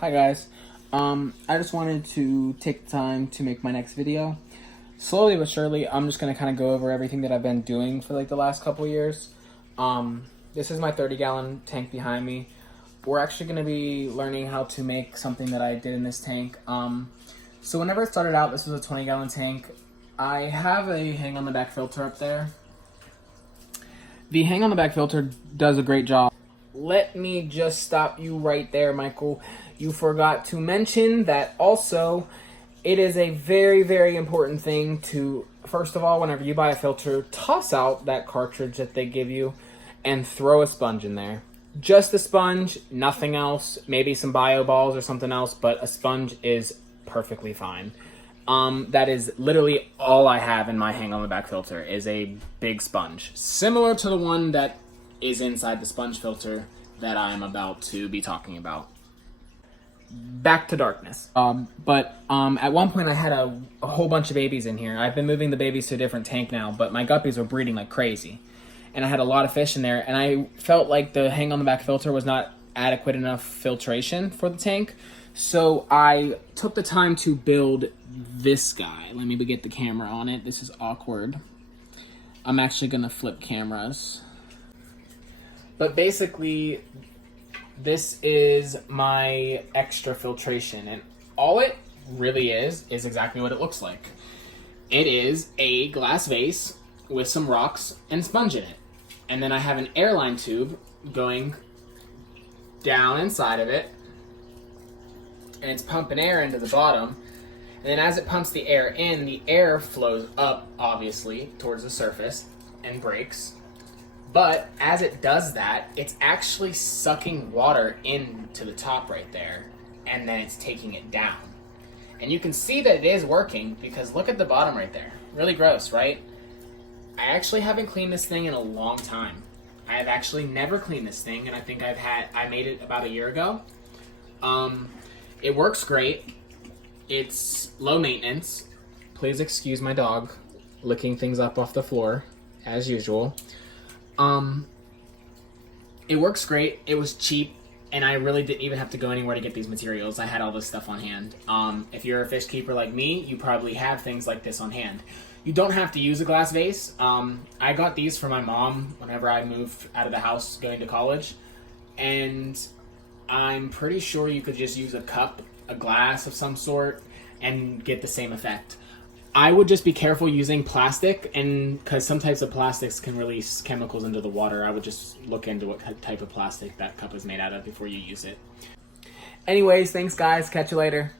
Hi guys, I just wanted to take the time to make my next video. Slowly but surely, I'm just going to kind of go over everything that I've been doing for like the last couple years. This is my 30-gallon tank behind me. We're actually going to be learning how to make something that I did in this tank. So whenever I started out, this was a 20-gallon tank. I have a hang on the back filter up there. The hang on the back filter does a great job. Let me just stop you right there, Michael. You forgot to mention that also it is a very, very important thing to, first of all, whenever you buy a filter, toss out that cartridge that they give you and throw a sponge in there. Just a sponge, nothing else, maybe some bio balls or something else, but a sponge is perfectly fine. That is literally all I have in my hang on the back filter is a big sponge, similar to the one that is inside the sponge filter that I'm about to be talking about. Back to darkness. But at one point I had a whole bunch of babies in here. I've been moving the babies to a different tank now, but my guppies were breeding like crazy. And I had a lot of fish in there, and I felt like the hang on the back filter was not adequate enough filtration for the tank. So I took the time to build this guy. Let me get the camera on it. This is awkward. I'm actually gonna flip cameras. But basically, this is my extra filtration, and all it really is exactly what it looks like. It is a glass vase with some rocks and sponge in it. And then I have an airline tube going down inside of it, and it's pumping air into the bottom. And then as it pumps the air in, the air flows up, obviously, towards the surface and breaks. But as it does that, it's actually sucking water into the top right there, and then it's taking it down. And you can see that it is working because look at the bottom right there. Really gross, right? I actually haven't cleaned this thing in a long time. I have actually never cleaned this thing, and I think I made it about a year ago. It works great. It's low maintenance. Please excuse my dog licking things up off the floor, as usual. It works great. It was cheap, and I really didn't even have to go anywhere to get these materials. I had all this stuff on hand. If you're a fish keeper like me, you probably have things like this on hand. You don't have to use a glass vase. I got these for my mom whenever I moved out of the house going to college, and I'm pretty sure you could just use a cup, a glass of some sort, and get the same effect. I would just be careful using plastic, and because some types of plastics can release chemicals into the water, I would just look into what type of plastic that cup is made out of before you use it. Anyways, thanks guys. Catch you later.